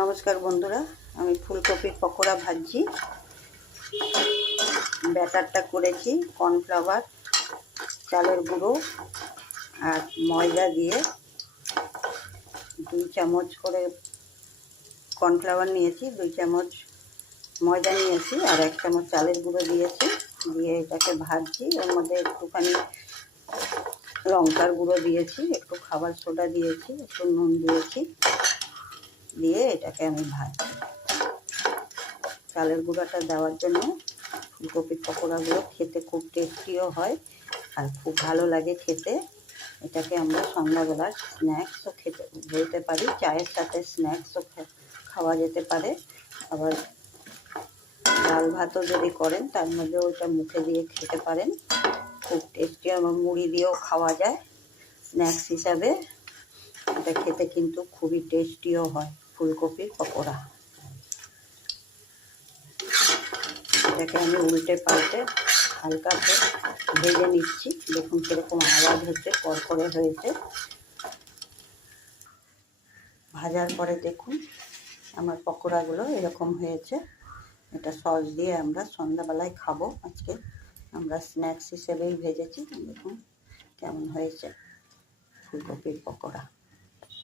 নমস্কার বন্ধুরা, আমি ফুলকপির পকোড়া ভাজছি। ব্যাটারটা করেছি কর্নফ্লাওয়ার, চালের গুঁড়ো আর ময়দা দিয়ে 2 চামচ করে কর্নফ্লাওয়ার নিয়েছি, 2 চামচ ময়দা নিয়েছি আর 1 চামচ চালের গুঁড়ো দিয়েছি। দিয়ে এটাকে ভাজছি। এর মধ্যে একটুখানি লঙ্কার গুঁড়ো দিয়েছি, একটু খাবার সোডা দিয়েছি, একটু নুন দিয়েছি। দিয়ে এটাকে আমি ভাজছি। চালের গুঁড়োটা দেওয়ার জন্য ফুলকপির পকোড়াগুলো খেতে খুব টেস্টিও হয় আর খুব ভালো লাগে খেতে। এটাকে আমরা সন্ধ্যাবেলার স্ন্যাক্সও খেতে পারি, চায়ের সাথে স্ন্যাক্সও খাওয়া যেতে পারে। আবার ডাল ভাতও যদি করেন তার মধ্যে ওইটা মুখে দিয়ে খেতে পারেন, খুব টেস্টি। আমার মুড়ি দিয়েও খাওয়া যায় স্ন্যাক্স হিসাবে। এটা খেতে কিন্তু খুবই টেস্টিও হয় ফুলকপির পকোড়া। এটাকে আমি উল্টে পাল্টে হালকা ভেজে নিচ্ছি। দেখুন কীরকম আওয়াজ হচ্ছে, কড়কড়ে হয়েছে। ভাজার পরে দেখুন আমার পকোড়াগুলো এরকম হয়েছে। এটা সস দিয়ে আমরা সন্ধ্যাবেলায় খাবো। আজকে আমরা স্ন্যাক্স হিসেবেই ভেজেছি। দেখুন কেমন হয়েছে ফুলকপির পকোড়া।